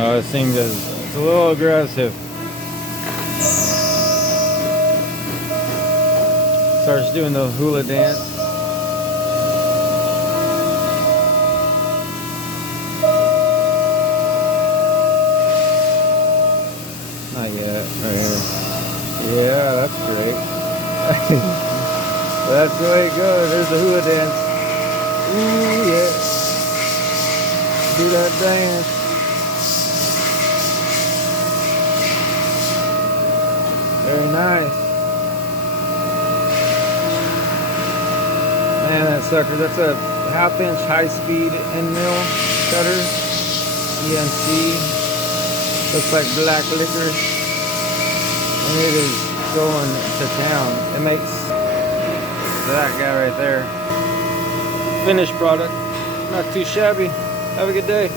It seems it's a little aggressive. Starts doing the hula dance. Not yet, right here. Yeah, that's great. That's the way it goes. There's the hula dance. Ooh, yeah. Do that dance. Very nice. Man, that sucker. That's a 1/2 inch high-speed end mill cutter. EMC. Looks like black licorice. And it is going to town. It makes that guy right there. Finished product. Not too shabby. Have a good day.